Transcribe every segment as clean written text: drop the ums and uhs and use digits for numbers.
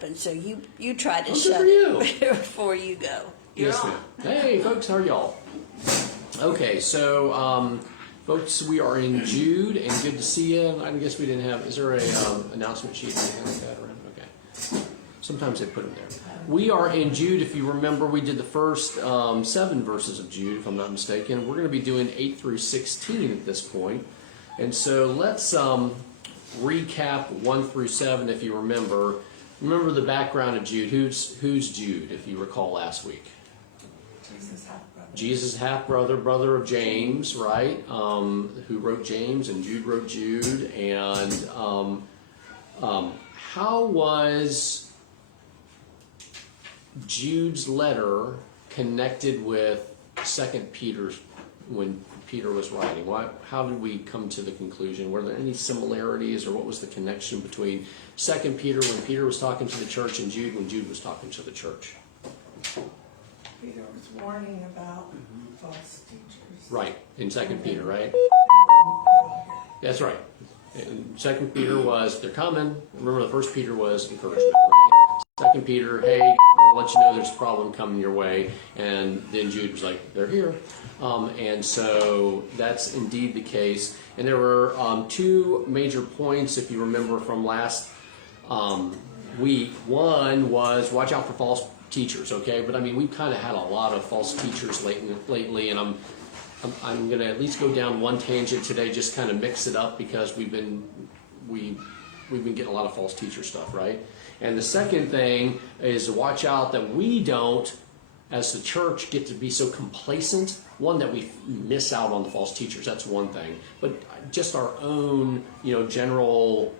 happen. So you try to Oh, shut good it before you go. You're Yes, on. ma'am. Hey, folks, how are y'all? Okay, so, folks, we are in Jude, and good to see you. I guess we didn't have, is there a announcement sheet or anything like that around? Okay. Sometimes they put them there. We are in Jude. If you remember, we did the first 7 verses of Jude, if I'm not mistaken. We're going to be doing 8 through 16 at this point. And so let's recap 1 through 7, if you remember. Remember the background of Jude. Who's Jude, if you recall last week? Jesus' half-brother, brother of James, right? Who wrote James, and Jude wrote Jude. And how was Jude's letter connected with 2 Peter when Peter was writing? How did we come to the conclusion? Were there any similarities, or what was the connection between 2 Peter when Peter was talking to the church and Jude when Jude was talking to the church? Peter was warning about false teachers. Right, in 2 Peter, right? That's right. And 2 Peter was, they're coming. Remember, the 1 Peter was encouragement, right? 2 Peter, hey, I want to let you know there's a problem coming your way. And then Jude was like, they're here. And so that's indeed the case. And there were 2 major points, if you remember, from last week. One was watch out for false teachers, okay? But I mean, we've kind of had a lot of false teachers lately, and I'm going to at least go down one tangent today, just kind of mix it up, because we've been getting a lot of false teacher stuff, right? And the second thing is to watch out that we don't, as the church, get to be so complacent. One, that we miss out on the false teachers. That's one thing. But just our own, general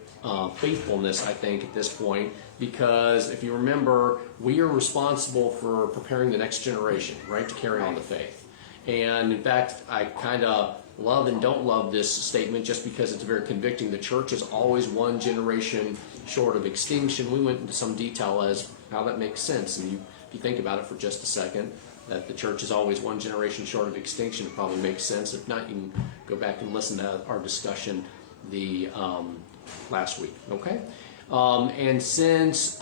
faithfulness, I think, at this point, because if you remember, we are responsible for preparing the next generation, right, to carry on the faith. And in fact, I kind of love and don't love this statement just because it's very convicting. The church is always one generation short of extinction. We went into some detail as how that makes sense. And if you think about it for just a second, that the church is always one generation short of extinction, it probably makes sense. If not, you can go back and listen to our discussion the last week, okay? And since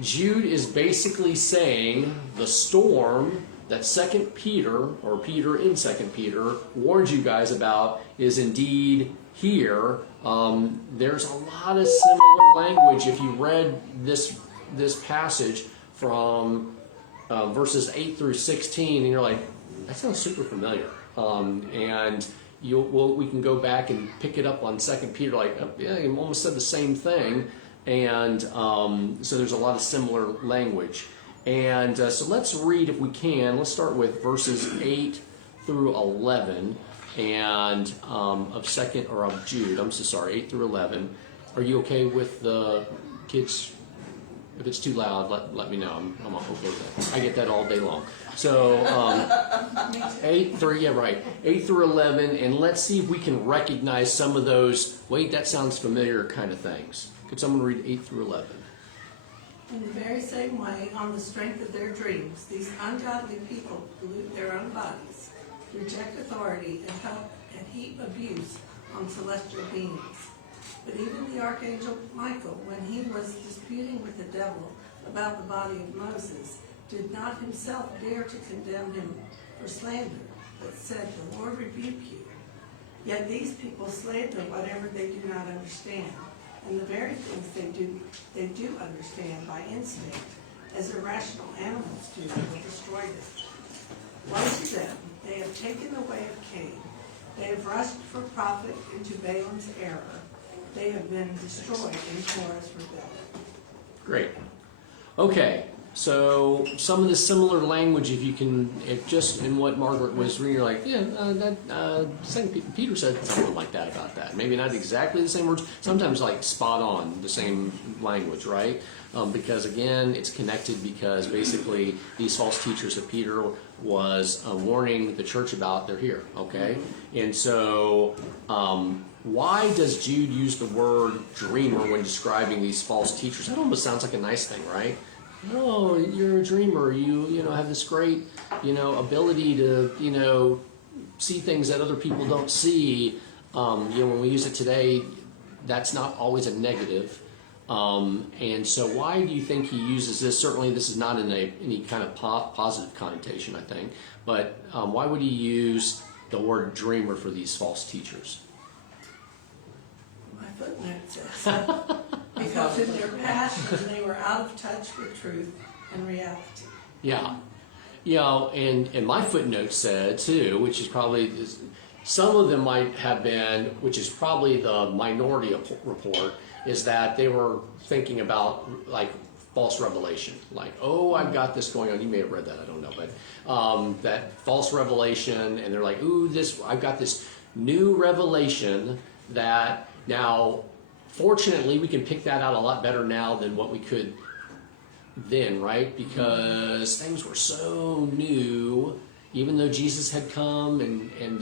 Jude is basically saying the storm that 2 Peter, or Peter in 2 Peter, warned you guys about is indeed here, there's a lot of similar language. If you read this passage from verses 8 through 16, and you're like, that sounds super familiar. And we can go back and pick it up on 2 Peter, like, yeah, you almost said the same thing. And so there's a lot of similar language. And so let's read, if we can. Let's start with verses 8 through 11 and of Jude. I'm so sorry, 8 through 11. Are you okay with the kids? If it's too loud, let me know. I'm okay with that. I get that all day long. So 8 through 11, and let's see if we can recognize some of those, wait, that sounds familiar kind of things. Could someone read 8 through 11? In the very same way, on the strength of their dreams, these ungodly people pollute their own bodies, reject authority, and heap abuse on celestial beings. But even the archangel Michael, when he was disputing with the devil about the body of Moses, did not himself dare to condemn him for slander, but said, "The Lord rebuke you." Yet these people slander whatever they do not understand, and the very things they do understand by instinct, as irrational animals do, will destroy them. Woe to them! They have taken the way of Cain. They have rushed for profit into Balaam's error. They have been destroyed in Korah's rebellion. Great. Okay, so some of the similar language, if just in what Margaret was reading, you're like, yeah, Peter said something like that about that. Maybe not exactly the same words, sometimes like spot on the same language, right? Because again, it's connected because basically these false teachers that Peter was warning the church about, they're here, okay? And so why does Jude use the word dreamer when describing these false teachers? That almost sounds like a nice thing, right? Oh, you're a dreamer. You have this great, ability to, see things that other people don't see. When we use it today, that's not always a negative. And so why do you think he uses this? Certainly this is not in any kind of positive connotation, I think, but why would he use the word dreamer for these false teachers? My footnote says, because in their passion, they were out of touch with truth and reality. Yeah. And my footnote said too, which is probably, some of them might have been, which is probably the minority report, is that they were thinking about like false revelation. Like, oh, I've got this going on. You may have read that, I don't know. But that false revelation, and they're like, ooh, I've got this new revelation that now, fortunately, we can pick that out a lot better now than what we could then, right? Because things were so new, even though Jesus had come and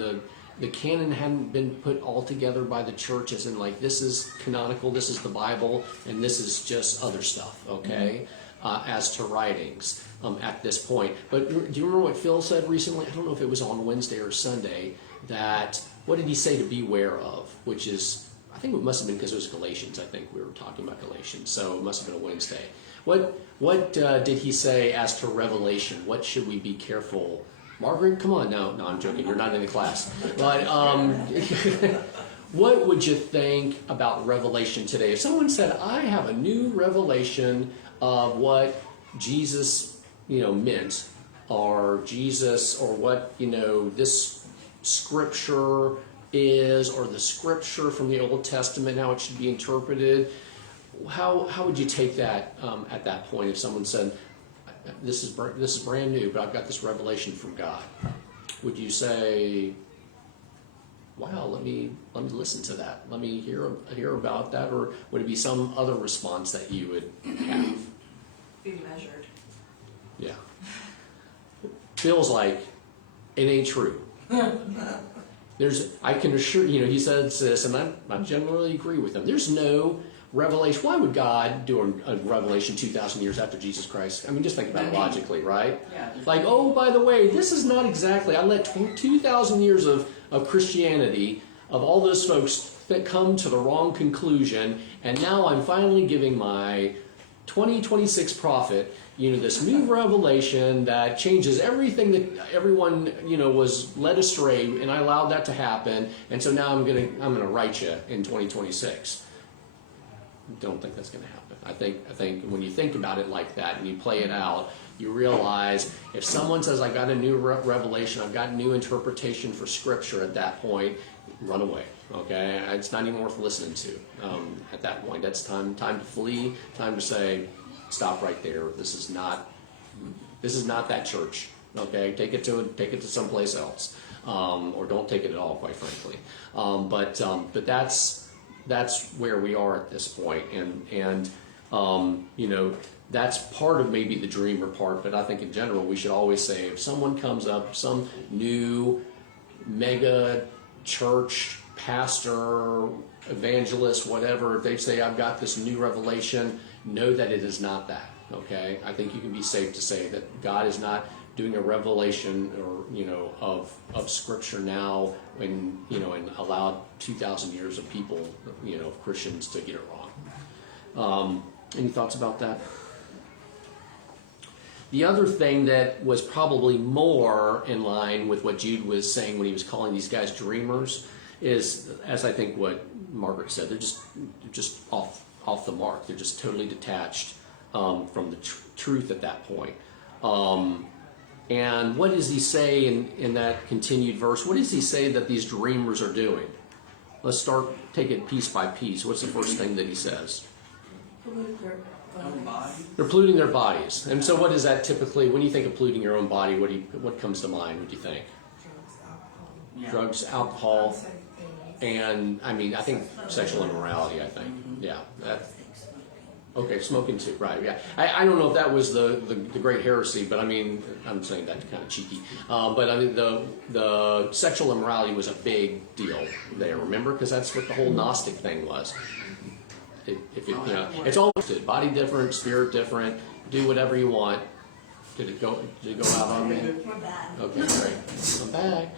the canon hadn't been put all together by the church, as in like, this is canonical, this is the Bible, and this is just other stuff, okay? As to writings at this point. But do you remember what Phil said recently? I don't know if it was on Wednesday or Sunday, that, what did he say to beware of? Which is, I think it must have been because it was Galatians. I think we were talking about Galatians, so it must have been a Wednesday. What did he say as to revelation? What should we be careful? Margaret, come on. No, I'm joking. You're not in the class. But what would you think about revelation today? If someone said, I have a new revelation of what Jesus, meant, or Jesus, or what, this scripture is, or the scripture from the Old Testament, how it should be interpreted, how would you take that at that point if someone said, this is brand new, but I've got this revelation from God? Would you say, wow, let me listen to that, let me hear about that, or would it be some other response that you would have? Be measured. Yeah. Feels like it ain't true. I can assure he says this, and I generally agree with him. There's no revelation. Why would God do a revelation 2,000 years after Jesus Christ? I mean, just think about it logically, right? Yeah. Like, oh, by the way, this is not exactly, I let 2,000 years of Christianity, of all those folks that come to the wrong conclusion, and now I'm finally giving my 2026 prophet, this new revelation that changes everything that everyone, was led astray, and I allowed that to happen, and so now I'm gonna write you in 2026. Don't think that's going to happen. I think when you think about it like that and you play it out, you realize if someone says, I've got a new revelation, I've got new interpretation for Scripture, at that point, run away. Okay, it's not even worth listening to. At that point, that's time to flee. Time to say, stop right there. This is not that church. Okay, take it to someplace else, or don't take it at all, quite frankly. But that's where we are at this point, and that's part of maybe the dreamer part. But I think in general we should always say, if someone comes up, some new mega church pastor, evangelist, whatever, if they say, I've got this new revelation, know that it is not that. Okay, I think you can be safe to say that God is not doing a revelation or of Scripture now, and allowed 2,000 years of people, of Christians, to get it wrong. Any thoughts about that? The other thing that was probably more in line with what Jude was saying when he was calling these guys dreamers is, as I think what Margaret said, they're just off the mark. They're just totally detached from the truth at that point. And what does he say in that continued verse? What does he say that these dreamers are doing? Let's take it piece by piece. What's the first thing that he says? They're polluting their bodies. And so what is that typically? When you think of polluting your own body, what comes to mind? What do you think? Drugs, alcohol, and I think sexual immorality, I think. Yeah. Okay, smoking too, right? Yeah, I don't know if that was the great heresy, but I'm saying that kind of cheeky. But the sexual immorality was a big deal there. Remember, because that's what the whole Gnostic thing was. It's all body different, spirit different. Do whatever you want. Did it go out on me? We're back. Okay, great. I'm back.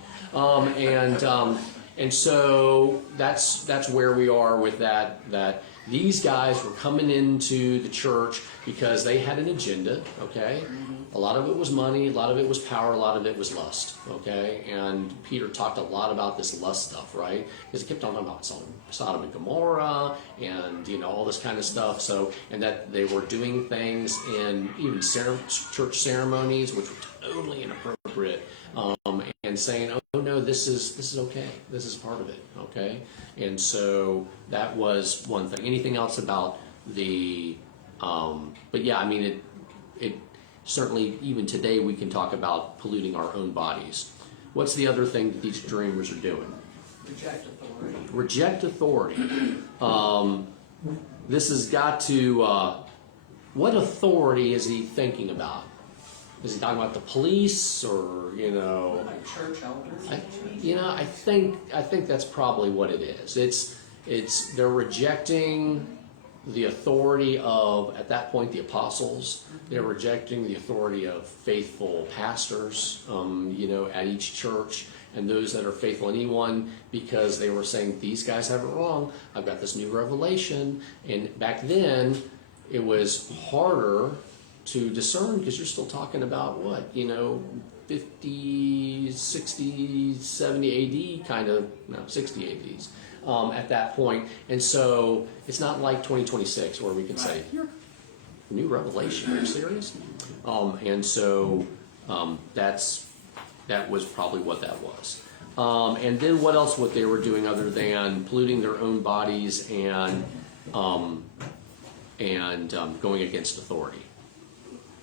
And so that's where we are with that These guys were coming into the church because they had an agenda, okay? A lot of it was money, a lot of it was power, a lot of it was lust, okay? And Peter talked a lot about this lust stuff, right? Because he kept talking about Sodom and Gomorrah and, all this kind of stuff. So, and that they were doing things in even church ceremonies, which were totally inappropriate, and saying, oh no, this is okay. This is part of it, okay? And so that was one thing. Anything else about the, but yeah, I mean, it certainly, even today, we can talk about polluting our own bodies. What's the other thing that these dreamers are doing? Reject authority. Reject authority. This has got to, what authority is he thinking about? Is he talking about the police or, Like church elders. I think that's probably what it is. They're rejecting the authority of, at that point, the apostles. They're rejecting the authority of faithful pastors, at each church, and those that are faithful anyone, because they were saying, these guys have it wrong. I've got this new revelation. And back then, it was harder to discern, because you're still talking about 50, 60, 70 AD, kind of, no, 60 ADs at that point. And so it's not like 2026 where we can say, here, new revelation, are you serious? And so that was probably what that was. And then what else what they were doing other than polluting their own bodies and going against authority?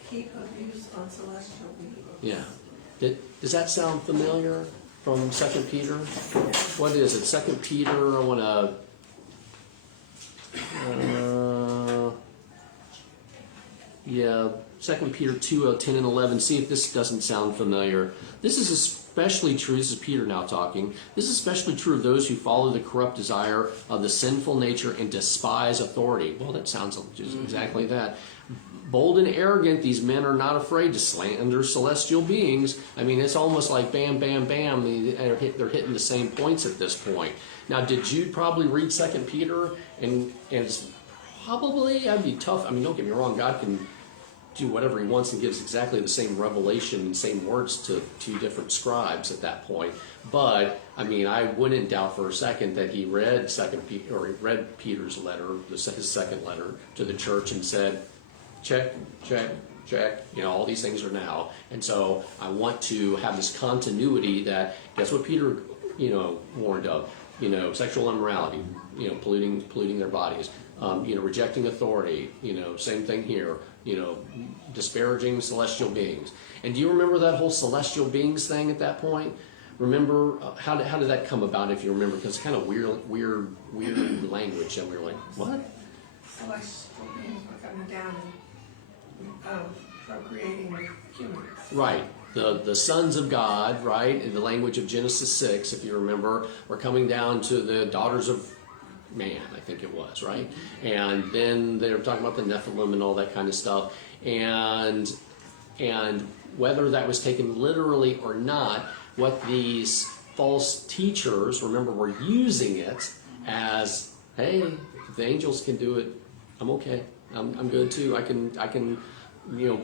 Keep abuse on celestial beings. Yeah. Does that sound familiar from 2 Peter? What is it? 2 Peter, I want to... 2 Peter 2, 10 and 11. See if this doesn't sound familiar. This is especially true, this is Peter now talking, this is especially true of those who follow the corrupt desire of the sinful nature and despise authority. Well, that sounds just exactly that. Bold and arrogant, these men are not afraid to slander celestial beings. I mean, it's almost like bam, bam, bam. They're hitting the same points at this point. Now, did Jude probably read 2 Peter? And it's probably, that'd be tough. I mean, don't get me wrong. God can do whatever he wants and gives exactly the same revelation and same words to two different scribes at that point. But, I mean, I wouldn't doubt for a second that he read he read Peter's letter, his second letter to the church, and said, check, check, check, all these things are now. And so I want to have this continuity that, guess what Peter, warned of? Sexual immorality, polluting their bodies, rejecting authority, same thing here, disparaging celestial beings. And do you remember that whole celestial beings thing at that point? Remember, how did that come about, if you remember? Because it's kind of weird language, and we were like, what? Celestial beings were coming down and procreating with humans. Right. The sons of God, right, in the language of Genesis 6, if you remember, were coming down to the daughters of man, I think it was, right? And then they were talking about the Nephilim and all that kind of stuff. And whether that was taken literally or not, what these false teachers, remember, were using it as, hey, if the angels can do it, I'm okay. I'm good too. I can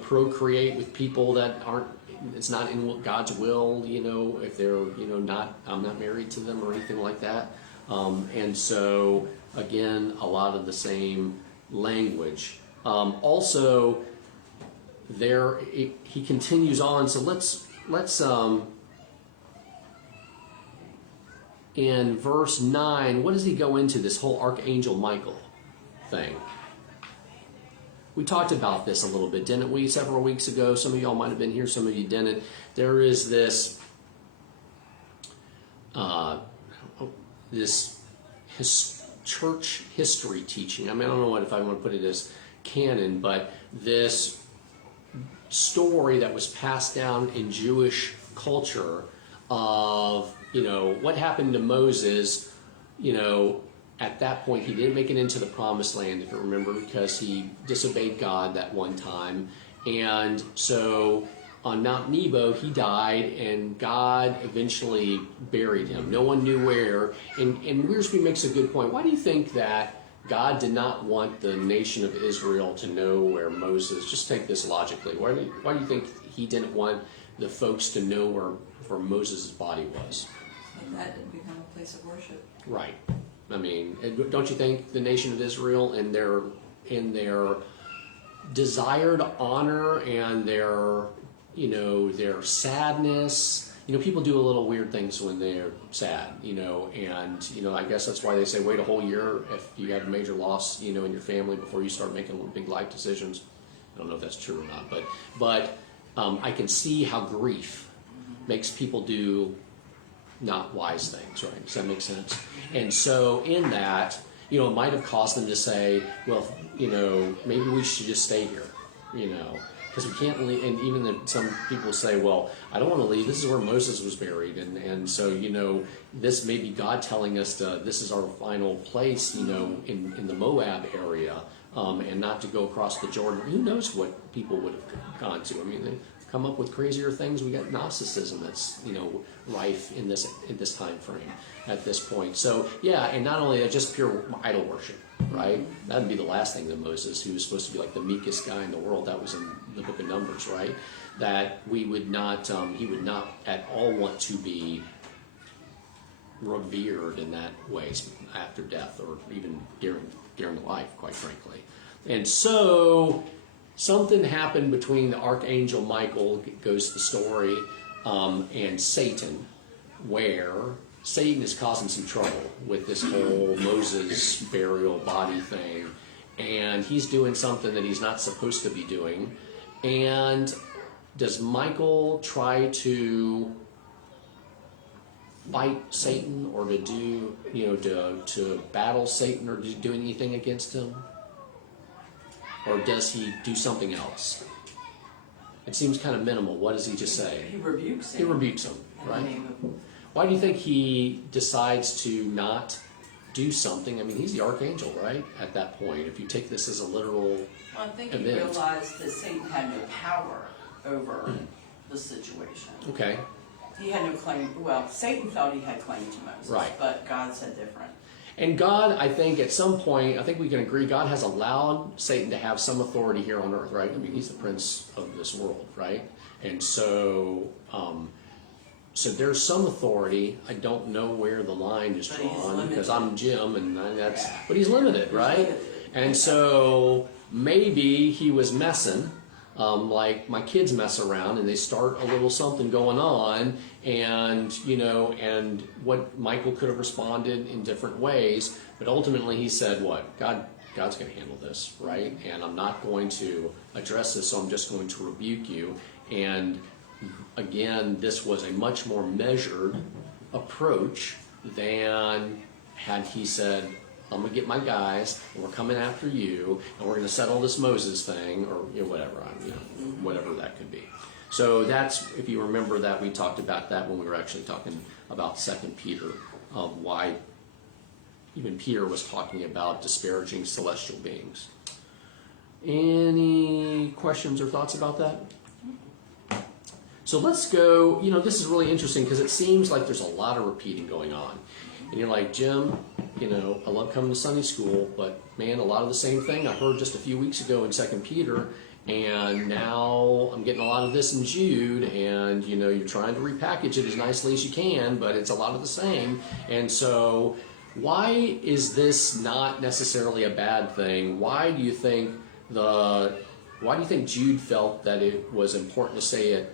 procreate with people that aren't, it's not in God's will, if they're, I'm not married to them or anything like that. And so, again, a lot of the same language. Also, he continues on. So let's in verse 9, what does he go into, this whole Archangel Michael thing? We talked about this a little bit, didn't we, several weeks ago? Some of y'all might have been here, some of you didn't. There is this church history teaching. I mean, I don't know if I want to put it as canon, but this story that was passed down in Jewish culture of, what happened to Moses, at that point, he didn't make it into the promised land, if you remember, because he disobeyed God that one time. And so on Mount Nebo, he died, and God eventually buried him. No one knew where. And Wiersbe makes a good point. Why do you think that God did not want the nation of Israel to know where Moses, just take this logically, why do you think he didn't want the folks to know where Moses' body was? And that didn't become a place of worship. Right. I mean, don't you think the nation of Israel in their desired honor and their sadness, people do a little weird things when they're sad, and, I guess that's why they say wait a whole year if you have a major loss, in your family before you start making big life decisions. I don't know if that's true or not, but I can see how grief makes people do not wise things, right? Does that make sense? And so in that, it might have caused them to say, well, maybe we should just stay here, because we can't leave. And even some people say, well, I don't want to leave. This is where Moses was buried. And so, this may be God telling us this is our final place, in the Moab area, and not to go across the Jordan. Who knows what people would have gone to? I mean, they come up with crazier things. We got Gnosticism that's, rife in this time frame at this point. So, yeah, and not only that, just pure idol worship. Right? That would be the last thing that Moses, who was supposed to be like the meekest guy in the world, that was in the book of Numbers, right? That we would not, he would not at all want to be revered in that way after death or even during life, quite frankly. And so something happened between the archangel Michael, goes the story, and Satan, where Satan is causing some trouble with this whole Moses burial body thing, and he's doing something that he's not supposed to be doing. And does Michael try to fight Satan, or to do, to battle Satan, or to do anything against him? Or does he do something else? It seems kind of minimal. What does he just say? He rebukes him. He rebukes him, In the right? name of- Why do you think he decides to not do something? I mean, he's the archangel, right? At that point, if you take this as a literal Well, I think he event. realized that Satan had no power over the situation. Okay, He had no claim. Well, Satan felt he had claim to Moses, Right. but God said different. and God, I think at some point, I think we can agree, God has allowed Satan to have some authority here on earth, right? I mean, he's the prince of this world, right? And so, so there's some authority. I don't know where the line is But he's drawn, because limited. I'm Jim, and that's. Yeah. But he's limited, right? limited. And so maybe he was messing, like my kids mess around, and they start a little something going on, and and what Michael could have responded in different ways, but ultimately he said, "What? God's going to handle this, right? And I'm not going to address this, so I'm just going to rebuke you." And again, this was a much more measured approach than had he said, I'm going to get my guys, and we're coming after you, and we're going to settle this Moses thing, or whatever, whatever that could be. So that's, if you remember that, we talked about that when we were actually talking about 2 Peter, why even Peter was talking about disparaging celestial beings. Any questions or thoughts about that? So let's go, this is really interesting because it seems like there's a lot of repeating going on. And you're like, Jim, I love coming to Sunday school, but man, a lot of the same thing I heard just a few weeks ago in 2 Peter, and now I'm getting a lot of this in Jude, and you're trying to repackage it as nicely as you can, but it's a lot of the same. And so why is this not necessarily a bad thing? Why do you think Jude felt that it was important to say it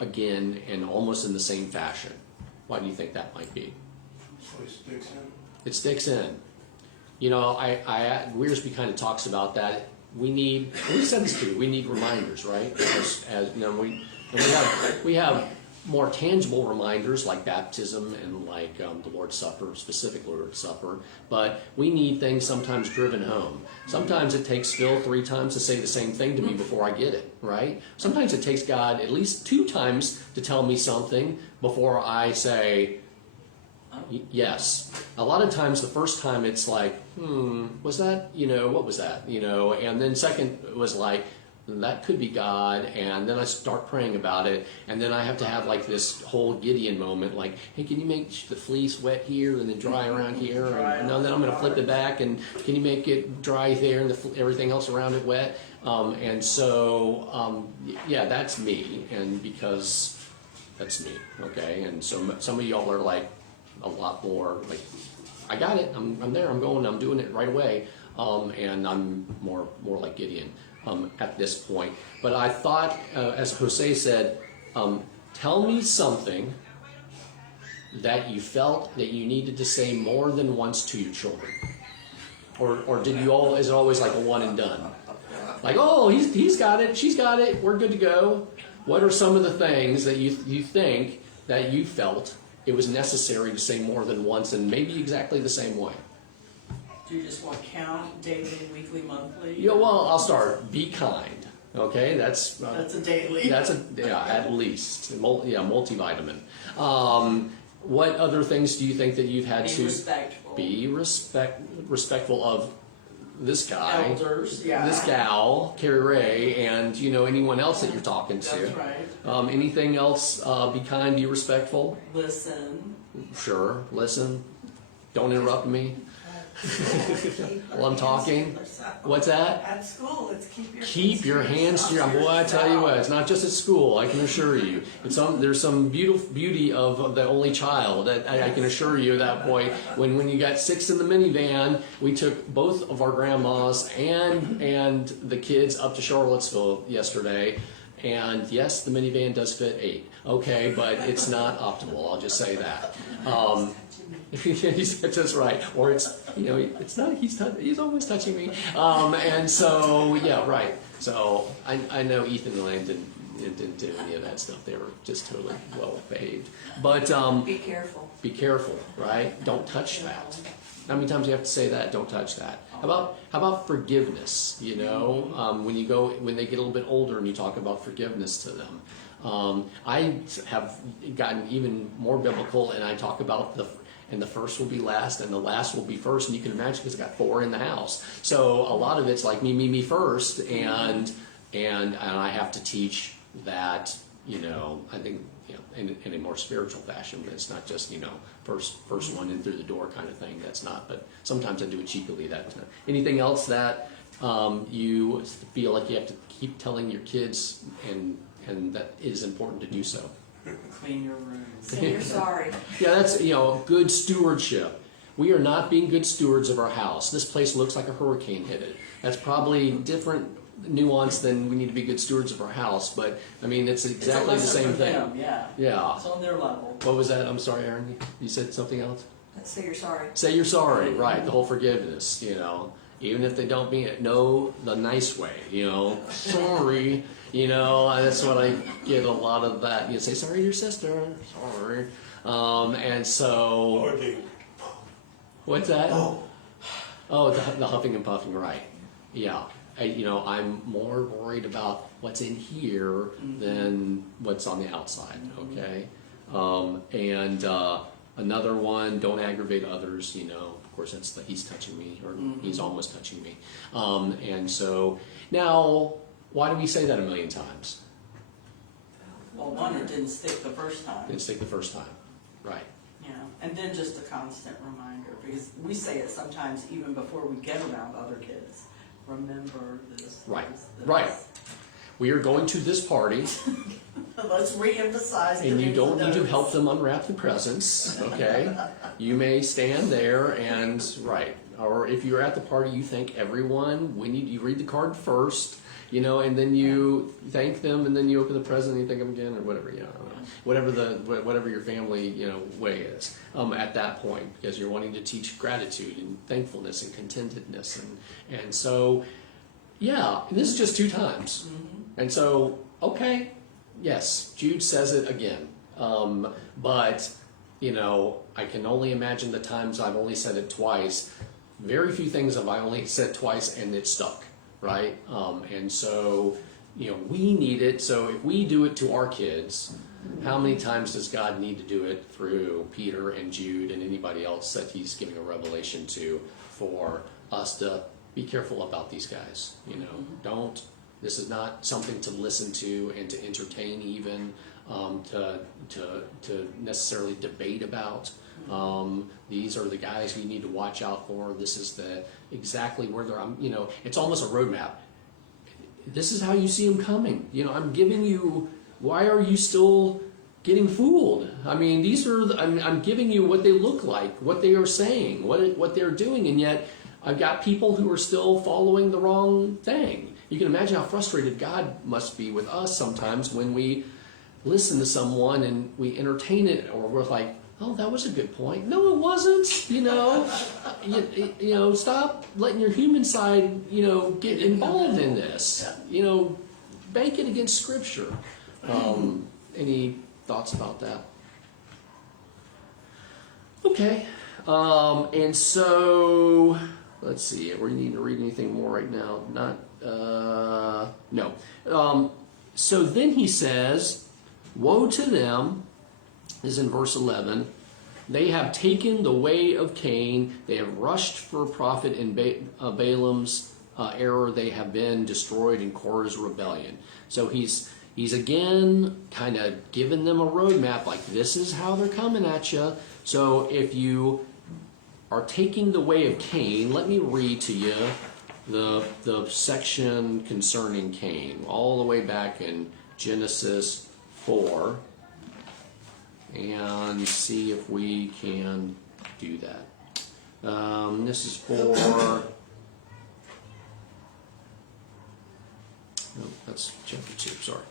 again and almost in the same fashion? Why do you think that might be? So it sticks in. It sticks in. Wiersbe kind of talks about that. We said this too. We need reminders, right? As we have more tangible reminders like baptism and like the Lord's Supper, specific Lord's Supper. But we need things sometimes driven home. Sometimes it takes Phil 3 times to say the same thing to me before I get it, right? Sometimes it takes God at least 2 times to tell me something before I say yes. A lot of times the first time it's like, was that, what was that? And then second was like, that could be God, and then I start praying about it, and then I have to have like this whole Gideon moment, like, hey, can you make the fleece wet here and then dry around here? And then I'm going to flip it back, and can you make it dry there and everything else around it wet? And so, yeah, that's me, and because that's me, okay? And so some of y'all are like a lot more like, I got it, I'm there, I'm doing it right away, and I'm more like Gideon. At this point. But I thought, as Jose said, tell me something that you felt that you needed to say more than once to your children. Or did you all, is it always like a one and done? Like, oh, he's got it, she's got it, we're good to go. What are some of the things that you think that you felt it was necessary to say more than once, and maybe exactly the same way? Do you just want count, daily, weekly, monthly? Yeah, well, I'll start. Be kind. Okay, that's a daily. That's at least multivitamin. What other things do you think that you've had to respectful. Be respectful of this guy, Elders, yeah. this gal, Carrie Ray, and anyone else that you're talking to. That's right. Anything else? Be kind. Be respectful. Listen. Sure. Listen. Don't interrupt me while I'm talking. What's that? At school, it's Keep your hands to your. Boy, I tell you what, it's not just at school. I can assure you, there's some beauty of the only child. I can assure you that boy. When you got 6 in the minivan, we took both of our grandmas and the kids up to Charlottesville yesterday. And yes, the minivan does fit 8. Okay, but it's not optimal. I'll just say that. That's right. Or it's not. He's always touching me. And so yeah, right. So I know Ethan and Lane didn't do any of that stuff. They were just totally well behaved. But Be careful. be careful, right? Don't touch that. How many times do you have to say that? Don't touch that. How about forgiveness? When they get a little bit older and you talk about forgiveness to them. I have gotten even more biblical, and I talk about the first will be last, and the last will be first. And you can imagine, because I got 4 in the house, so a lot of it's like me first, and I have to teach that. I think in a more spiritual fashion. But it's not just first one in through the door kind of thing. That's not. But sometimes I do it cheekily. Anything else that you feel like you have to keep telling your kids, and that it is important to do so? Clean your room. Say you're sorry. Yeah, that's good stewardship. We are not being good stewards of our house. This place looks like a hurricane hit it. That's probably different nuance than we need to be good stewards of our house, but I mean it's exactly the same thing. Yeah. It's on their level. What was that? I'm sorry, Aaron. You said something else? Say you're sorry. Say you're sorry, right? The whole forgiveness, even if they don't mean it. No, the nice way, sorry. That's what I get a lot of that. You say sorry to your sister, sorry. And so. Or do. What's that? Oh. Oh, the huffing and puffing, right? Yeah. I'm more worried about what's in here than what's on the outside. Okay. And another one, don't aggravate others. Of course, that's he's touching me, or he's almost touching me. And so now, why do we say that a million times? Well, one, it didn't stick the first time. Didn't stick the first time, right? Yeah, and then just a constant reminder, because we say it sometimes even before we get around other kids. Remember this. Right. This. Right. We are going to this party. Let's reemphasize. And you don't need to help them unwrap the presents, okay? You may stand there and, right. Or if you're at the party, you thank everyone. You read the card first, and then you thank them, and then you open the present and you thank them again, or whatever, whatever your family, way is at that point, because you're wanting to teach gratitude and thankfulness and contentedness, and so, yeah, and this is just 2 times, and so, okay, yes, Jude says it again, but I can only imagine the times I've only said it twice. Very few things have I only said twice and it stuck, right? And so, we need it. So if we do it to our kids, how many times does God need to do it through Peter and Jude and anybody else that he's giving a revelation to, for us to be careful about these guys? Don't This is not something to listen to and to entertain even, to necessarily debate about. These are the guys you need to watch out for. This is exactly where they're, it's almost a roadmap. This is how you see them coming. I'm giving you, why are you still getting fooled? I mean, I'm giving you what they look like, what they are saying, what they're doing, and yet I've got people who are still following the wrong thing. You can imagine how frustrated God must be with us sometimes when we listen to someone and we entertain it, or we're like, oh, that was a good point. No, it wasn't. Stop letting your human side, get involved in this. Bank it against Scripture. Any thoughts about that? Okay. And so, let's see. We need to read anything more right now. No. So then he says, woe to them, this is in verse 11, they have taken the way of Cain, they have rushed for profit in Balaam's error, they have been destroyed in Korah's rebellion. So he's again kind of giving them a roadmap, like this is how they're coming at you. So if you are taking the way of Cain, let me read to you the section concerning Cain, all the way back in Genesis 4, and see if we can do that. This is for, no, that's chapter 2, sorry.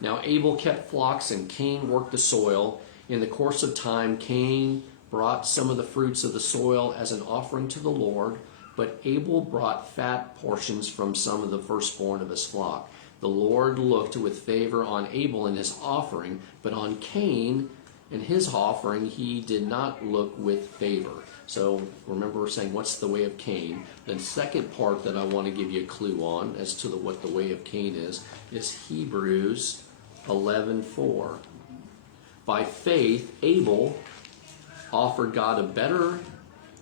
Now Abel kept flocks and Cain worked the soil. In the course of time, Cain brought some of the fruits of the soil as an offering to the Lord, but Abel brought fat portions from some of the firstborn of his flock. The Lord looked with favor on Abel and his offering, but on Cain and his offering he did not look with favor. So remember, we're saying, what's the way of Cain? The second part that I want to give you a clue on as to what the way of Cain is Hebrews 11:4. By faith, Abel offered God a better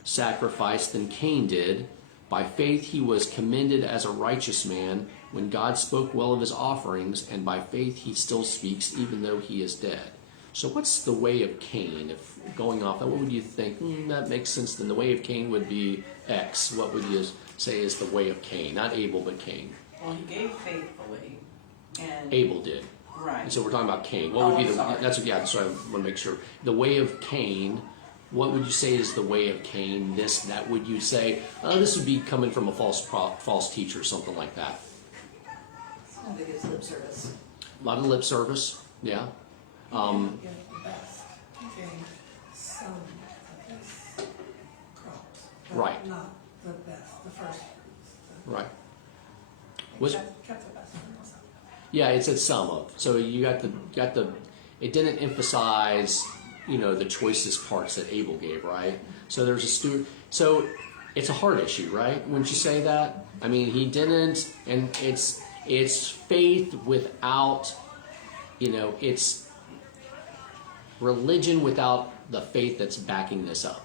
sacrifice than Cain did. By faith, he was commended as a righteous man when God spoke well of his offerings, and by faith, he still speaks even though he is dead. So what's the way of Cain? If going off that, what would you think? That makes sense. Then the way of Cain would be X. What would you say is the way of Cain? Not Abel, but Cain. Well, he gave faithfully, and Abel did. right. And so we're talking about Cain. What would be sorry. that's what, yeah, so I want to make sure. The way of Cain, what would you say is the way of Cain? That would you say, this would be coming from a false teacher or something like that? I think it's lip service. A lot of lip service, yeah. Give the best. Gave some of his crops. but Right. Not the best, the first fruits. Right. Was Kept the best for himself. Yeah, it said some of. So you got the. It didn't emphasize, the choicest parts that Abel gave, right? So there's a steward. So it's a heart issue, right? Wouldn't you say that? I mean, he didn't, and it's faith without, it's religion without the faith that's backing this up.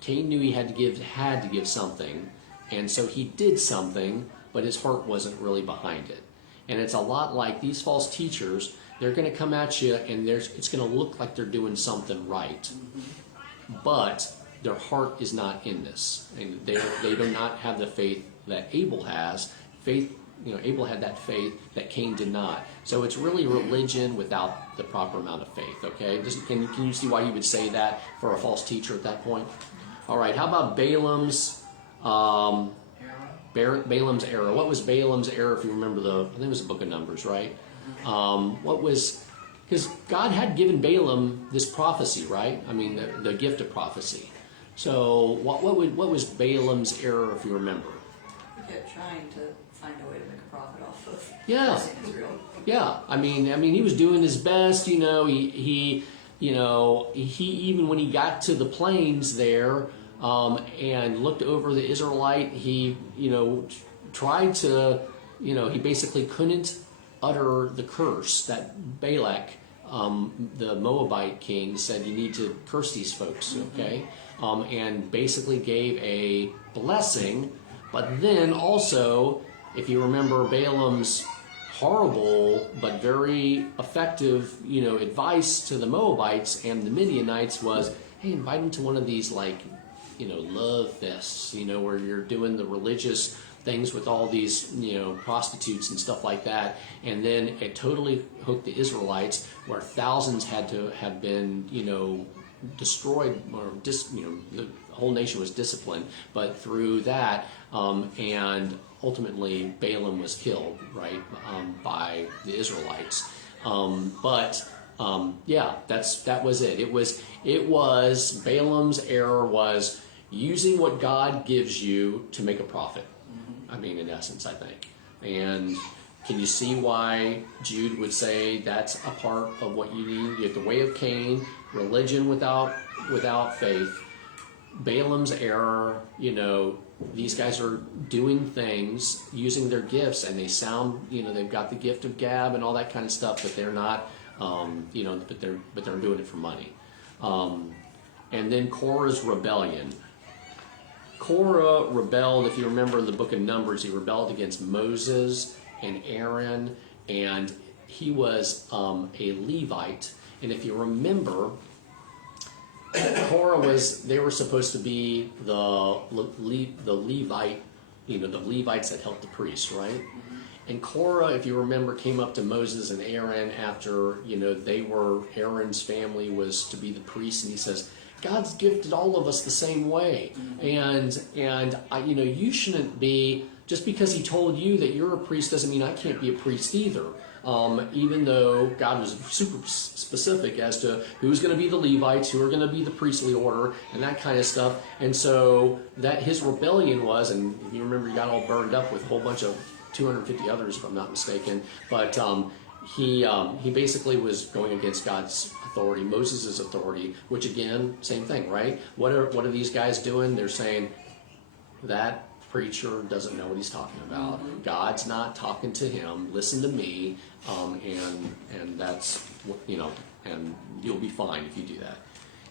Cain knew he had to give something, and so he did something, but his heart wasn't really behind it. And it's a lot like these false teachers. They're going to come at you, and it's going to look like they're doing something right, but their heart is not in this, and they do not have the faith that Abel has. Abel had that faith that Cain did not. So it's really religion without the proper amount of faith. Okay, can you see why you would say that for a false teacher at that point? All right, how about Balaam's Balaam's error? What was Balaam's error? If you remember I think it was the Book of Numbers, right? Because God had given Balaam this prophecy, right? I mean, the gift of prophecy. So what was Balaam's error, if you remember? He kept trying to find a way to make a profit off of Yeah. Israel. Yeah, I mean, he was doing his best. He even when he got to the plains there and looked over the Israelite, he tried to he basically couldn't utter the curse that Balak the Moabite king said, you need to curse these folks, okay? And basically gave a blessing, but then also, if you remember Balaam's horrible but very effective, advice to the Moabites and the Midianites was, hey, invite them to one of these love fests, where you're doing the religious things with all these, prostitutes and stuff like that. And then it totally hooked the Israelites, where thousands had to have been, destroyed, or the whole nation was disciplined. But through that, and ultimately Balaam was killed, right, by the Israelites. That was it. It was Balaam's error was using what God gives you to make a profit. I mean, in essence, I think. And can you see why Jude would say that's a part of what you need? You have the way of Cain, religion without faith, Balaam's error. These guys are doing things using their gifts, and they sound, they've got the gift of gab and all that kind of stuff, but they're not, but they're doing it for money. And then Korah's rebellion. Korah rebelled, if you remember in the book of Numbers, he rebelled against Moses and Aaron, and he was a Levite. And if you remember, they were supposed to be the Levite, the Levites that helped the priests, right? And Korah, if you remember, came up to Moses and Aaron after, Aaron's family was to be the priests, and he says, God's gifted all of us the same way. And you shouldn't be, just because he told you that you're a priest doesn't mean I can't be a priest either. Even though God was super specific as to who's going to be the Levites, who are going to be the priestly order, and that kind of stuff. And so that his rebellion was, and if you remember, he got all burned up with a whole bunch of 250 others, if I'm not mistaken. But he basically was going against God's authority, Moses' authority, which again, same thing, right? What are these guys doing? They're saying that preacher doesn't know what he's talking about. God's not talking to him. Listen to me, and that's what, and you'll be fine if you do that.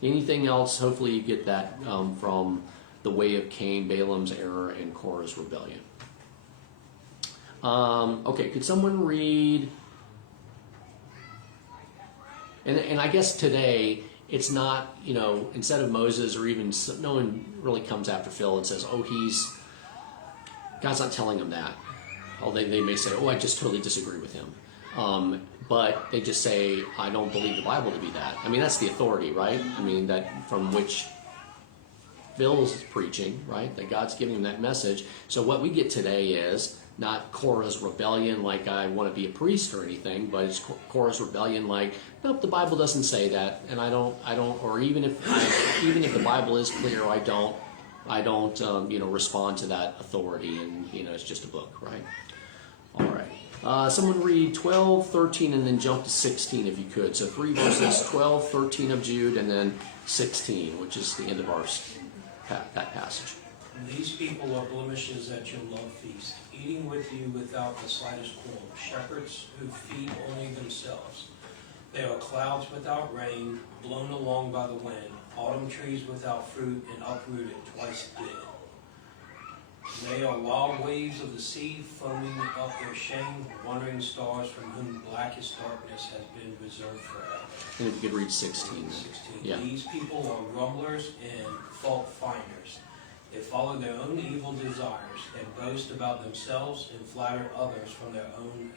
Anything else? Hopefully you get that from the way of Cain, Balaam's error, and Korah's rebellion. Okay, could someone read? And I guess today it's not, instead of Moses, or even no one really comes after Phil and says, oh, God's not telling him that. They may say, oh, I just totally disagree with him. But they just say, I don't believe the Bible to be that. I mean, that's the authority, right? I mean, that from which Phil's preaching, right? That God's giving him that message. So what we get today is not Korah's rebellion like I want to be a priest or anything, but it's Korah's rebellion like, nope, the Bible doesn't say that, and I don't, or even if the Bible is clear, I don't respond to that authority, and it's just a book, right? All right. Someone read 12, 13, and then jump to 16 if you could. So 3 verses, 12, 13 of Jude, and then 16, which is the end of that passage. And these people are blemishes at your love feast, eating with you without the slightest qualm, shepherds who feed only themselves. They are clouds without rain, blown along by the wind, autumn trees without fruit, and uprooted, twice dead. They are wild waves of the sea, foaming up their shame, wandering stars from whom blackest darkness has been reserved forever. And if you could read 16. 16. Yeah. These people are grumblers and fault finders. They follow their own evil desires and boast about themselves and flatter others for their own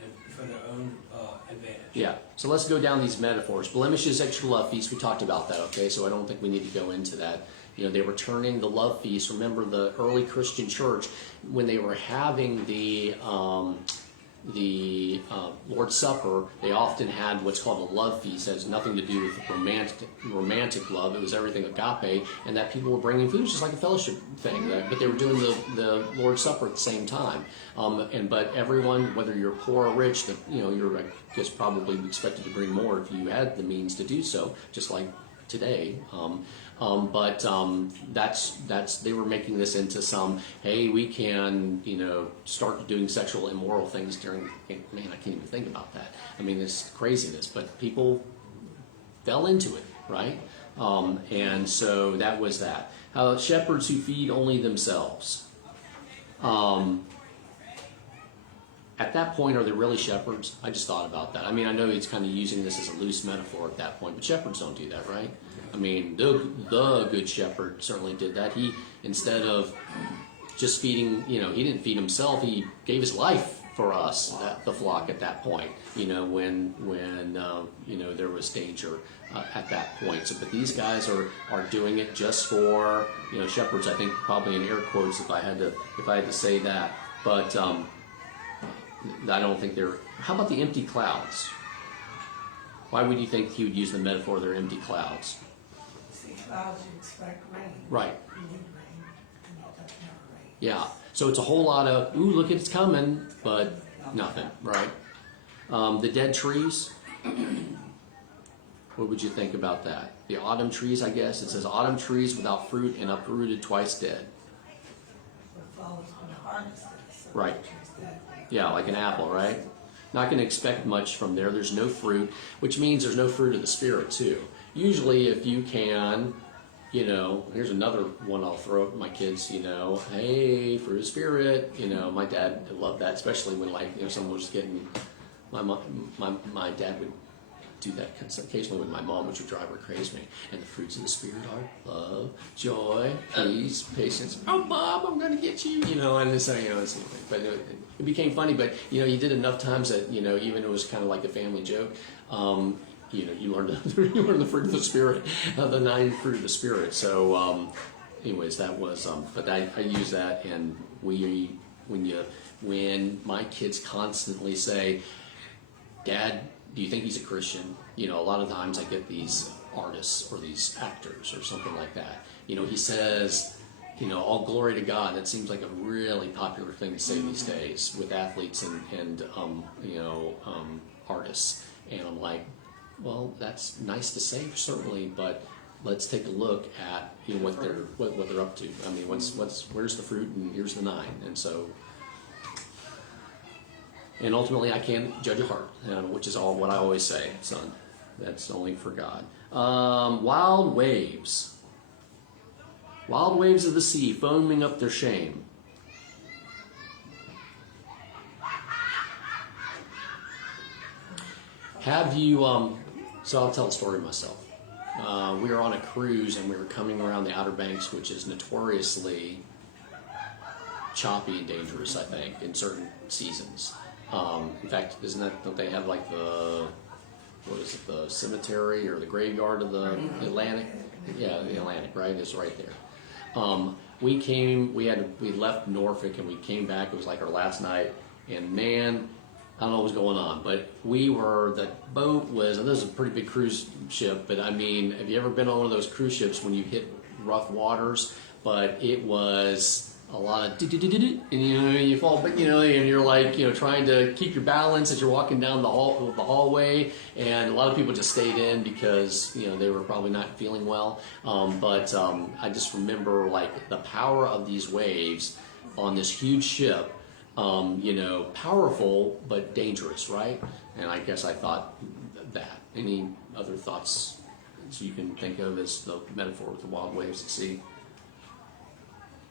advantage. Yeah. So let's go down these metaphors. Blemishes at your love feast. We talked about that. Okay. So I don't think we need to go into that. They were turning the love feast. Remember the early Christian church when they were having the Lord's Supper, they often had what's called a love feast. It has nothing to do with romantic love. It was everything agape, and that people were bringing food, just like a fellowship thing. But they were doing the Lord's Supper at the same time. But everyone, whether you're poor or rich, you're I guess probably expected to bring more if you had the means to do so, just like today. That's they were making this into some, hey, we can start doing sexual immoral things during, man, I can't even think about that. I mean, this craziness, but people fell into it, right? And so that was that. Shepherds who feed only themselves. At that point, are they really shepherds? I just thought about that. I mean, I know it's kind of using this as a loose metaphor at that point, but shepherds don't do that, right? I mean, the good shepherd certainly did that. He, instead of just feeding, he didn't feed himself. He gave his life for us, the flock at that point, when there was danger at that point. So, but these guys are doing it just for, shepherds, I think probably in air quotes if I had to say that. But I don't think they're, how about the empty clouds? Why would you think he would use the metaphor they're empty clouds? See clouds, you expect rain. Right. You need rain, and it doesn't never rain. Yeah. So it's a whole lot of, ooh, look, it's coming, but nothing, right? The dead trees. What would you think about that? The autumn trees, I guess. It says autumn trees without fruit and uprooted twice dead. What follows when the harvest is. So Right. the tree's dead. Yeah, like an apple, right? Not going to expect much from there. There's no fruit, which means there's no fruit of the Spirit, too. Usually, if you can, here's another one I'll throw at my kids, hey, fruit of the Spirit. My dad loved that, especially when, someone was getting, my dad would do that occasionally with my mom, which would drive her crazy. And the fruits of the Spirit are love, joy, peace, patience. Oh, Bob, I'm going to get you. And so, but it became funny. But you did enough times that even it was kind of like a family joke. You learn the fruit of the Spirit, the 9 fruit of the Spirit. So, anyways, that was. But I use that, and when my kids constantly say, "Dad, do you think he's a Christian?" A lot of times I get these artists or these actors or something like that. He says, all glory to God. That seems like a really popular thing to say these days with athletes and artists. And I'm like, well, that's nice to say, certainly, but let's take a look at what they're up to. I mean, where's the fruit, and here's the 9, and so. And ultimately, I can't judge a heart, which is all what I always say, son. That's only for God. Wild waves. Wild waves of the sea foaming up their shame. Have you, so I'll tell a story myself. We were on a cruise and we were coming around the Outer Banks, which is notoriously choppy and dangerous, I think, in certain seasons. In fact, don't they have like the cemetery or the graveyard of the Atlantic? Yeah, the Atlantic, right? It's right there. We left Norfolk and we came back. It was like our last night, and man, I don't know what was going on, but the boat was, and this is a pretty big cruise ship, but I mean, have you ever been on one of those cruise ships when you hit rough waters? But it was a lot of and you fall, but and you're like trying to keep your balance as you're walking down the hallway, and a lot of people just stayed in because they were probably not feeling well. But I just remember like the power of these waves on this huge ship. Powerful but dangerous, right? And I guess I thought that. Any other thoughts you can think of as the metaphor with the wild waves at sea?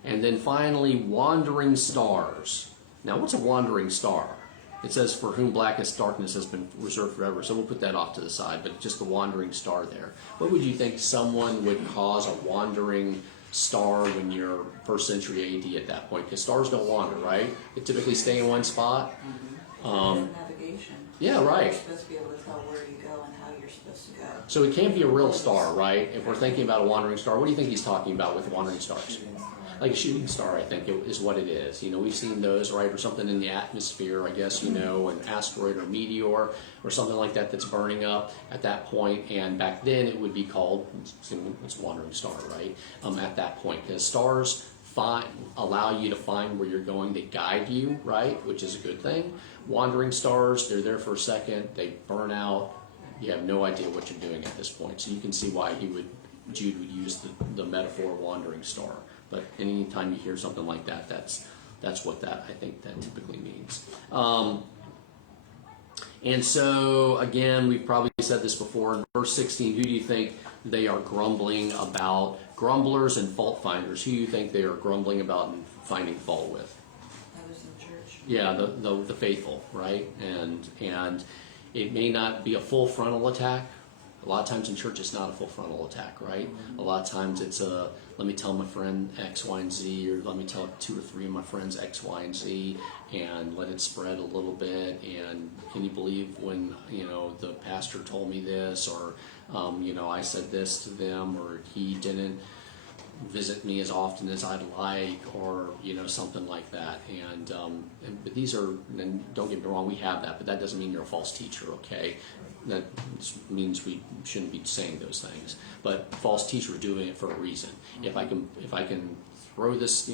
And then finally, wandering stars. Now, what's a wandering star? It says, for whom blackest darkness has been reserved forever. So we'll put that off to the side, but just the wandering star there. What would you think someone would cause a wandering star when you're 1st century AD at that point? Because stars don't wander, right? They typically stay in one spot. Navigation. Yeah, right. You're supposed to be able to tell where you go and how you're supposed to go. So it can't be a real star, right? If we're thinking about a wandering star, what do you think he's talking about with wandering stars? Like a shooting star, I think is what it is. We've seen those, right? Or something in the atmosphere, I guess, an asteroid or meteor or something like that that's burning up at that point. And back then it would be called, it's a wandering star, right? At that point, because stars allow you to find where you're going. They guide you, right? Which is a good thing. Wandering stars, they're there for a second, they burn out. You have no idea what you're doing at this point. So you can see why Jude would use the metaphor wandering star. But anytime you hear something like that, that's what I think that typically means. And so, again, we've probably said this before. In verse 16, who do you think they are grumbling about? Grumblers and fault finders. Who do you think they are grumbling about and finding fault with? Others in church. Yeah, the faithful, right? And it may not be a full frontal attack. A lot of times in church, it's not a full frontal attack, right? A lot of times it's let me tell my friend X, Y, and Z, or let me tell 2 or 3 of my friends X, Y, and Z, and let it spread a little bit. And can you believe when, the pastor told me this, or, I said this to them, or he didn't visit me as often as I'd like, or something like that. But these are, and don't get me wrong, we have that, but that doesn't mean you're a false teacher, okay? That means we shouldn't be saying those things. But false teachers are doing it for a reason. If I can throw this,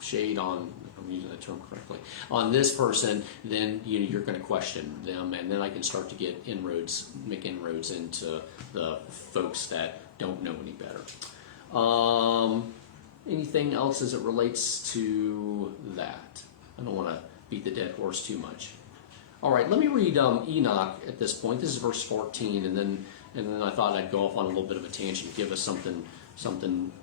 shade on, if I'm using the term correctly, on this person, then you're going to question them, and then I can start to make inroads into the folks that don't know any better. Anything else as it relates to that? I don't want to beat the dead horse too much. All right, let me read Enoch at this point. This is verse 14, and then I thought I'd go off on a little bit of a tangent, give us something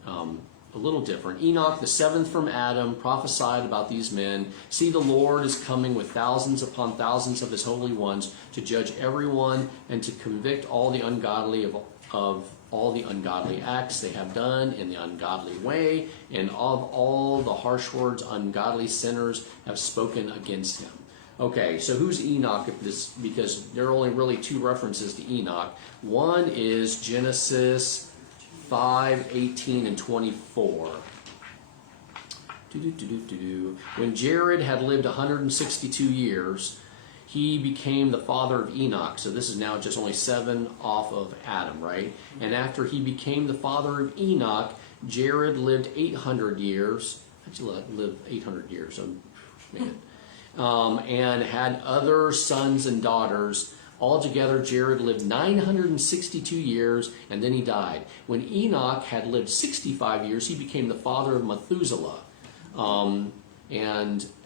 a little different. Enoch, the 7th from Adam, prophesied about these men. See, the Lord is coming with thousands upon thousands of his holy ones to judge everyone and to convict all the ungodly of all the ungodly acts they have done in the ungodly way, and of all the harsh words ungodly sinners have spoken against him. Okay, so who's Enoch? Because there are only really 2 references to Enoch. One is Genesis 5:18 and 24. When Jared had lived 162 years, he became the father of Enoch. So this is now just only 7 off of Adam, right? And after he became the father of Enoch, Jared lived 800 years. Actually, lived 800 years. And had other sons and daughters. Altogether, Jared lived 962 years, and then he died. When Enoch had lived 65 years, he became the father of Methuselah.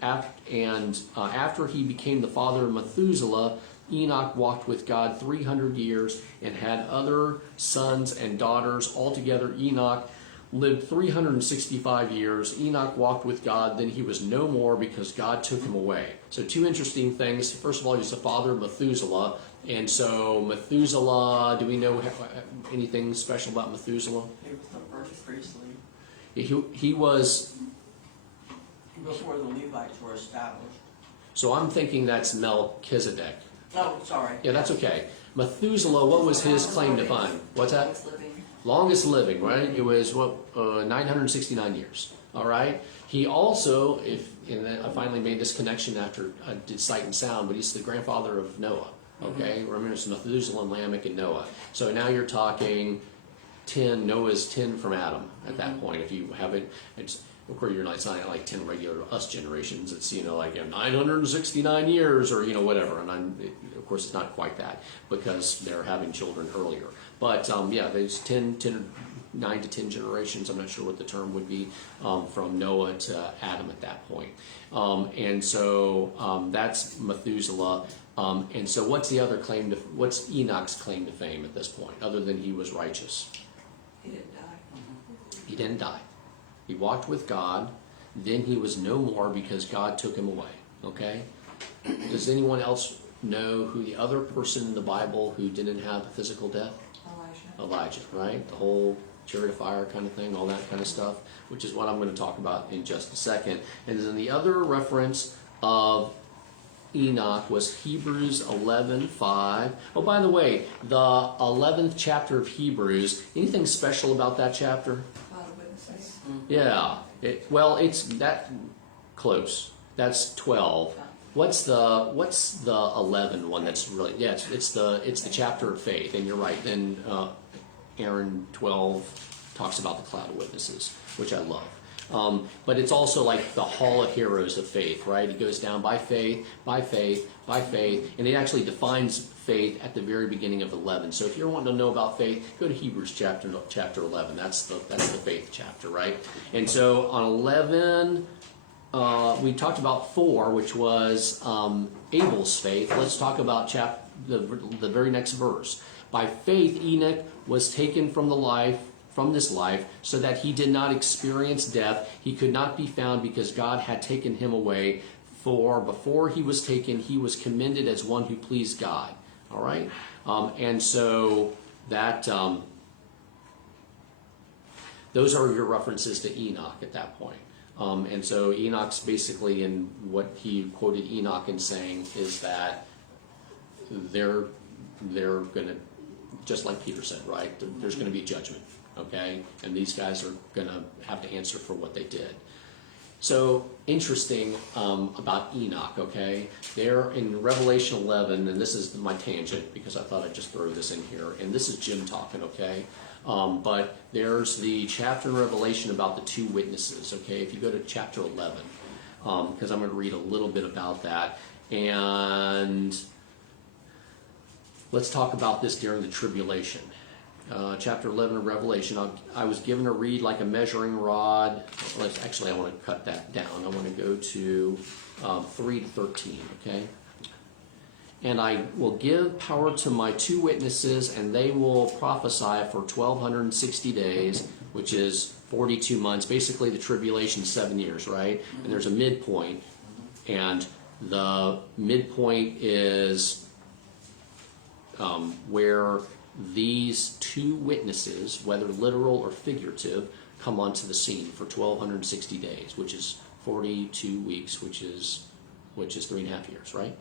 After he became the father of Methuselah, Enoch walked with God 300 years and had other sons and daughters. Altogether, Enoch lived 365 years. Enoch walked with God, then he was no more because God took him away. So 2 interesting things. First of all, he's the father of Methuselah. And so Methuselah, do we know anything special about Methuselah? He was the first priestly, He was, before the Levites were established. so I'm thinking that's Melchizedek. Oh, sorry. Yeah, that's okay. Methuselah, what was his claim to fame? What's that? Longest living. Longest living, right? It was 969 years. All right. He also, and I finally made this connection after I did Sight and Sound, but he's the grandfather of Noah. Okay, remember it's Methuselah, Lamech, and Noah. So now you're talking 10. Noah's 10 from Adam at that point. If you have it, of course it's not like 10 regular us generations. It's 969 years or whatever. And of course it's not quite that because they're having children earlier. But there's 9 to 10 generations. I'm not sure what the term would be from Noah to Adam at that point. And so that's Methuselah. And so what's Enoch's claim to fame at this point, other than he was righteous? He didn't die. He didn't die. He walked with God, then he was no more because God took him away. Okay? Does anyone else know who the other person in the Bible who didn't have a physical death? Elijah, right? The whole chariot of fire kind of thing, all that kind of stuff, which is what I'm going to talk about in just a second. And then the other reference of Enoch was Hebrews 11:5. Oh, by the way, the 11th chapter of Hebrews, anything special about that chapter? Cloud of witnesses. Yeah. It's that close. That's 12. What's the 11 one that's really, it's the chapter of faith, and you're right. Then Aaron 12 talks about the cloud of witnesses, which I love. But it's also like the hall of heroes of faith, right? It goes down by faith, by faith, by faith, and it actually defines faith at the very beginning of 11. So if you're wanting to know about faith, go to Hebrews chapter 11. That's the faith chapter, right? And so on 11, we talked about 4, which was Abel's faith. Let's talk about the very next verse. By faith, Enoch was taken from this life, so that he did not experience death. He could not be found because God had taken him away. For before he was taken, he was commended as one who pleased God. All right, and so that those are your references to Enoch at that point. And so Enoch's basically, in what he quoted Enoch in saying is that they're going to, just like Peter said, right? There's going to be judgment, okay? And these guys are going to have to answer for what they did. So interesting about Enoch, okay? There in Revelation 11, and this is my tangent because I thought I'd just throw this in here, and this is Jim talking, okay? But there's the chapter in Revelation about the 2 witnesses, okay? If you go to chapter 11, because I'm going to read a little bit about that, and let's talk about this during the tribulation. Chapter 11 of Revelation, I was given a reed like a measuring rod. Actually, I want to cut that down. I want to go to 3 to 13, okay? And I will give power to my 2 witnesses, and they will prophesy for 1,260 days, which is 42 months. Basically, the tribulation, 7 years, right? And there's a midpoint, and the midpoint is where these 2 witnesses, whether literal or figurative, come onto the scene for 1,260 days, which is 42 weeks, which is 3.5 years, right?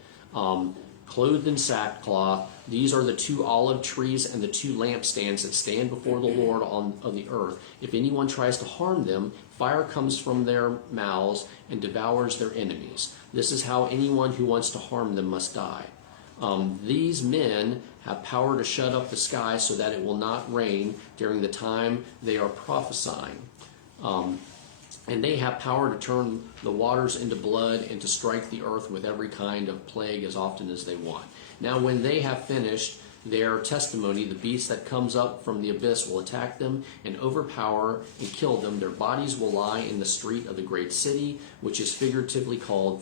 Clothed in sackcloth. These are the 2 olive trees and the 2 lampstands that stand before the Lord on the earth. If anyone tries to harm them, fire comes from their mouths and devours their enemies. This is how anyone who wants to harm them must die. These men have power to shut up the sky so that it will not rain during the time they are prophesying. And they have power to turn the waters into blood and to strike the earth with every kind of plague as often as they want. Now when they have finished their testimony, the beast that comes up from the abyss will attack them and overpower and kill them. Their bodies will lie in the street of the great city, which is figuratively called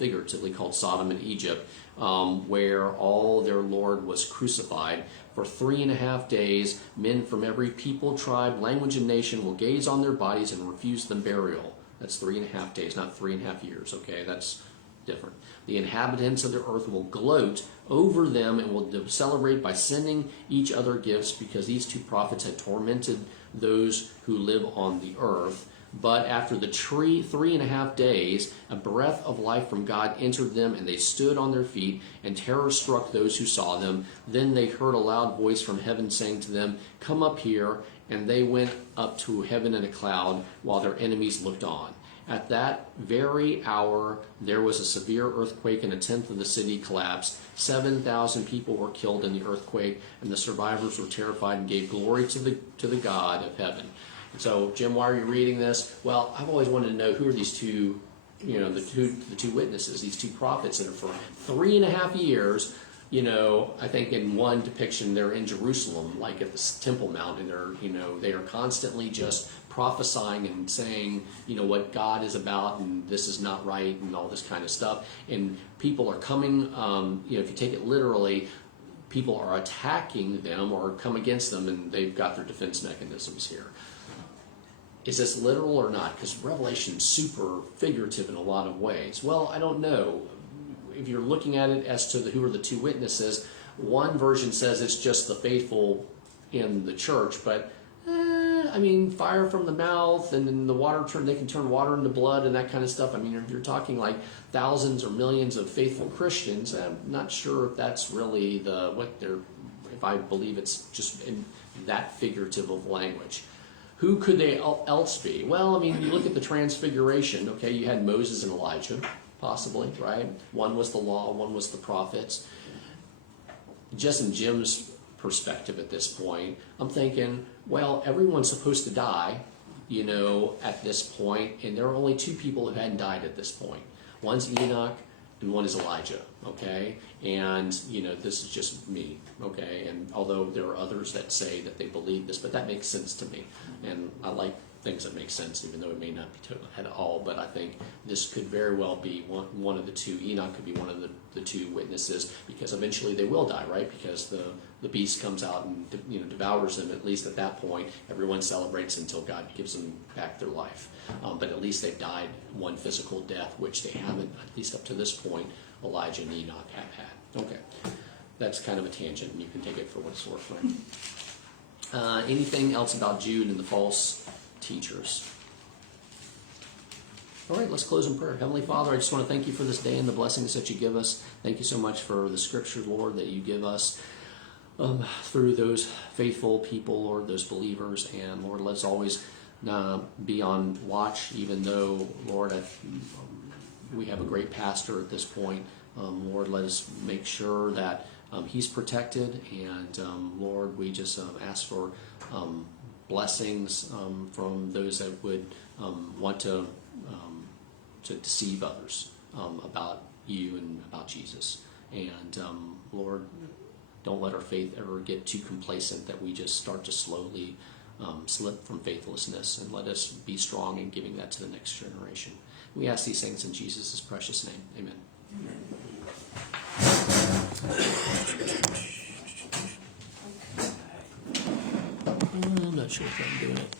Sodom and Egypt, where all their Lord was crucified. For 3.5 days, men from every people, tribe, language, and nation will gaze on their bodies and refuse them burial. That's 3.5 days, not 3.5 years, okay? That's different. The inhabitants of the earth will gloat over them and will celebrate by sending each other gifts, because these 2 prophets had tormented those who live on the earth. But after the 3.5 days, a breath of life from God entered them, and they stood on their feet, and terror struck those who saw them. Then they heard a loud voice from heaven saying to them, "Come up here." And they went up to heaven in a cloud, while their enemies looked on. At that very hour, there was a severe earthquake, and 1/10 of the city collapsed. 7,000 people were killed in the earthquake, and the survivors were terrified and gave glory to the God of heaven. And so, Jim, why are you reading this? Well, I've always wanted to know, who are these 2, the two witnesses, these 2 prophets that are for 3.5 years. I think in one depiction they're in Jerusalem, like at the Temple Mount, and they are constantly just prophesying and saying, what God is about, and this is not right, and all this kind of stuff. And people are coming, if you take it literally, people are attacking them or come against them, and they've got their defense mechanisms here. Is this literal or not? Because Revelation is super figurative in a lot of ways. Well, I don't know. If you're looking at it as to who are the 2 witnesses, one version says it's just the faithful in the church, but fire from the mouth, and then they can turn water into blood and that kind of stuff. If you're talking like thousands or millions of faithful Christians, I'm not sure if that's really if I believe it's just in that figurative of language. Who could they else be? Well, you look at the Transfiguration, okay, you had Moses and Elijah, possibly, right? One was the law, one was the prophets. Just in Jim's perspective at this point, I'm thinking, well, everyone's supposed to die, at this point, and there are only 2 people who hadn't died at this point. One's Enoch and one is Elijah, okay? And, this is just me, okay? And although there are others that say that they believe this, but that makes sense to me. And I like things that make sense, even though it may not be at all. But I think this could very well be one of the two. Enoch could be one of the two witnesses, because eventually they will die, right? Because the beast comes out and devours them. At least at that point, everyone celebrates until God gives them back their life. But at least they've died one physical death, which they haven't, at least up to this point, Elijah and Enoch have had. Okay, that's kind of a tangent, and you can take it for what it's worth, right? Anything else about Jude and the false teachers? All right, let's close in prayer. Heavenly Father, I just want to thank you for this day and the blessings that you give us. Thank you so much for the scripture, Lord, that you give us through those faithful people, Lord, those believers. And Lord, let's always be on watch, even though, Lord, we have a great pastor at this point. Lord, let us make sure that he's protected. And Lord, we just ask for blessings from those that would want to deceive others about you and about Jesus. And Lord, don't let our faith ever get too complacent that we just start to slowly slip from faithlessness, and let us be strong in giving that to the next generation. We ask these things in Jesus' precious name. Amen. I'm not sure if I'm doing it.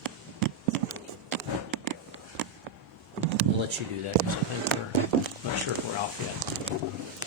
I'll let you do that, because I think we're not sure if we're off yet.